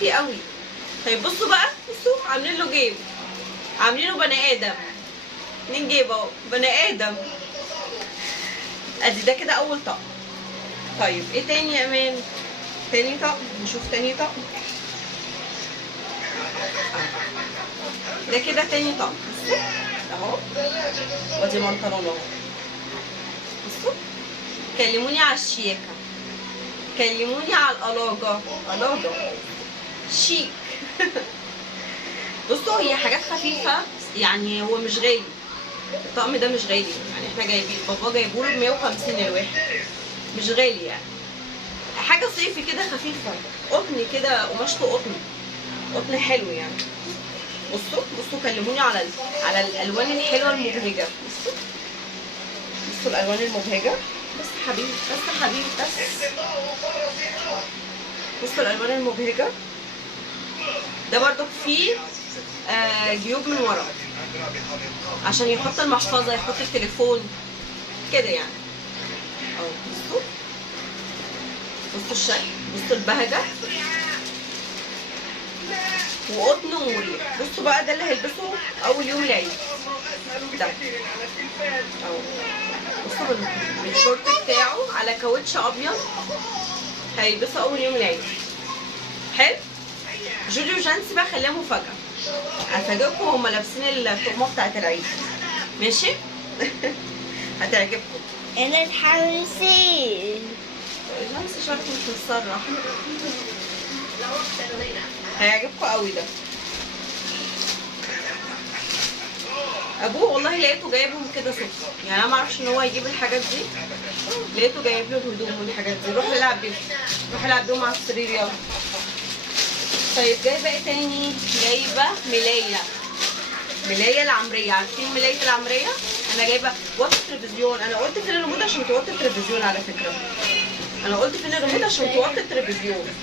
خفيفي قوي. طيب بصوا بقى، بصوا عاملين له جيب، عاملينه بني ادم. 2 جيب اهو، بني ادم. ادي ده كده اول طقم. طيب ايه تاني يا امان؟ تاني طقم، نشوف تاني طقم. ده كده تاني طقم. بصوا اهو، وادي بنطلون اهو. بصوا، كلموني على الشياكه، كلموني على القلاجه، قلاجه شيك. بصوا هي حاجات خفيفه يعني، هو مش غالي الطقم ده، مش غالي يعني. احنا جايبين، بابا جايبوله ب 150 الواحد، مش غالي يعني. حاجه صيفي كده خفيفه، قطن كده، قماشته قطن، قطن حلو يعني. بصوا بصوا، كلموني على الالوان الحلوه المبهجه. بصوا بصوا الالوان المبهجه. بس حبيبي، بس حبيبي، بس بصوا الالوان المبهجه. ده برضو فيه جيوب من ورا عشان يحط المحفظه، يحط التليفون كده يعني. اهو بصوا، بصوا الشكل، بصوا البهجه، وقطن ومريح. بصوا بقى ده اللي هيلبسه اول يوم العيد ده اهو. بصوا بالشورت بتاعه على كاوتش ابيض، هيلبسه اول يوم العيد. حلو. جوليو جانس بقى خليها مفاجاه، هفاجئكم هما لابسين الطقمه بتاعت العيد. ماشي. هتعجبكم. انا اتحمسين. جانس شرط مش متسرح، هيعجبكم قوي ده. ابوه والله لقيته جايبهم كده صدفه يعني، انا ما اعرفش ان هو يجيب الحاجات دي، لقيته جايب له الهدوم والحاجات دي. روح العب بيهم، روح العب بيهم على السرير يلا. طيب جايبه ايه تاني؟ جايبه ملايه العمريه. عارفين ملايه العمريه؟ انا جايبه وطي التلفزيون. انا قلت فين الريموت عشان توطي التلفزيون، على فكره انا قلت فين الريموت عشان توطي التلفزيون.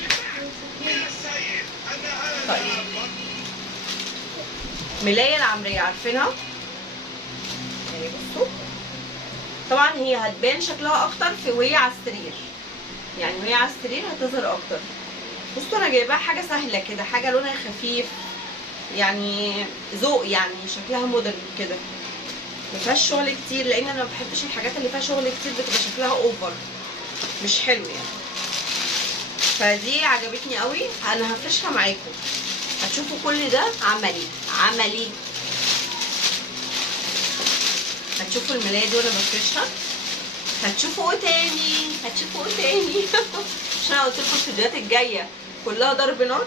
طيب ملايه العمريه عارفينها؟ يعني بصوا، طبعا هي هتبان شكلها اكتر وهي على السرير، يعني وهي على السرير هتظهر اكتر. بصوا انا جايباها حاجه سهله كده، حاجه لونها خفيف يعني، ذوق يعني، شكلها مودرن كده، ما فيهاش شغل كتير، لان انا ما بحبش الحاجات اللي فيها شغل كتير، بتبقى شكلها اوفر، مش حلو يعني. فدي عجبتني قوي، انا هفرشها معاكم، هتشوفوا كل ده عملي. هتشوفوا الملايه دي وانا بفرشها، هتشوفوا ايه تاني، عشان انا قلت لكم الفيديوهات الجايه كلها ضرب نار.